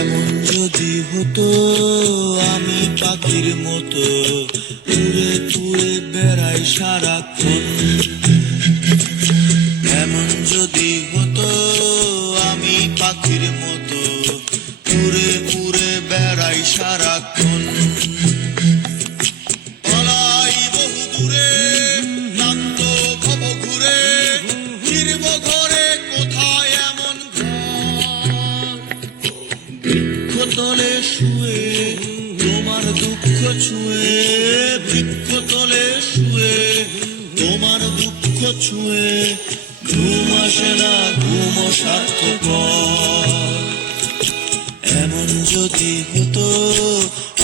এমন যদি হতো আমি পাখির মতো উড়ে উড়ে বেড়াই সারাক্ষণ। এমন যদি হতো আমি পাখির মতো উড়ে উড়ে বেড়াই সারাক্ষণ। পালাই বহু দূরে ক্লান্ত ভব ঘুরে ফিরব ঘরে কোথায় এমন বৃক্ষতলে শুয়ে তোমার দুঃখ ছুঁয়ে, বৃক্ষতলে শুয়ে তোমার দুঃখ ছুঁয়ে ঘুম আসে না, ঘুম সার্থকর। এমন যদি হতো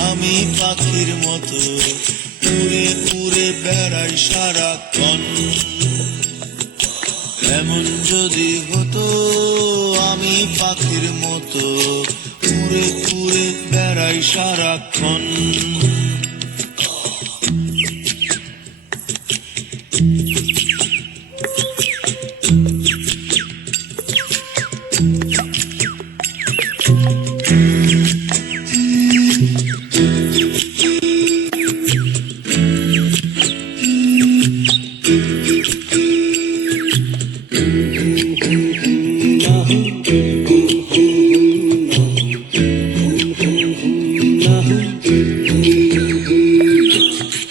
আমি পাখির মতো উড়ে উড়ে বেড়াই সারাক্ষণ। এমন যদি হতো আমি পাখির মতো উড়ে উড়ে বেড়াই সারাক্ষণ।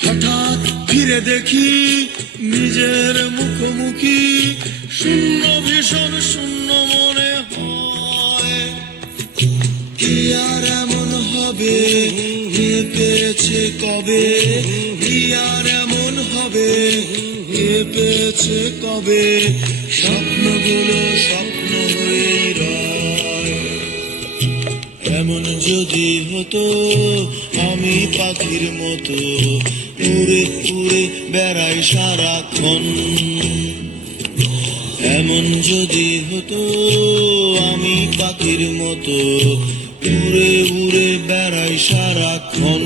হঠাৎ ফিরে দেখি নিজের মুখোমুখি, শূন্য ভীষণ শূন্য মনে হয়। কি আর এমন হবে কে পেয়েছে কবে, কি আর এমন হবে কে পেয়েছে কবে, স্বপ্নগুলো স্বপ্ন হয়েই রয়। এমন যদি হতো আমি পাখির মতো উড়ে উড়ে বেড়াই সারাক্ষণ। এমন যদি হতো আমি পাখির মতো উড়ে উড়ে বেড়াই সারাক্ষণ।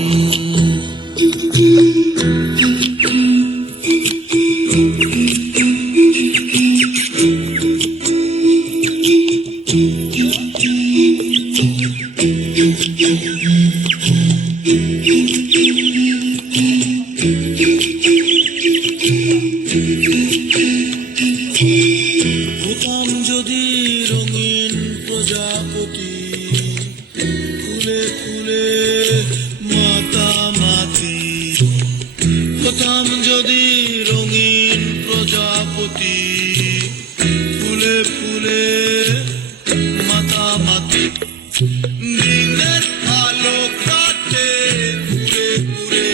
হতাম যদি রঙিন প্রজাপতি, ফুলে ফুলে মাতামাতি। হতাম যদি রঙিন প্রজাপতি, ফুলে ফুলে মাতামাতি। দিনের আলো কাটে ঘুরে ঘুরে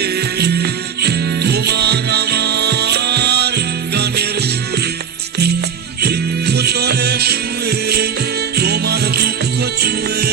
তোমার আমার গানের সুরে, বৃক্ষতলে শুয়ে তোমার দুঃখ ছুঁয়ে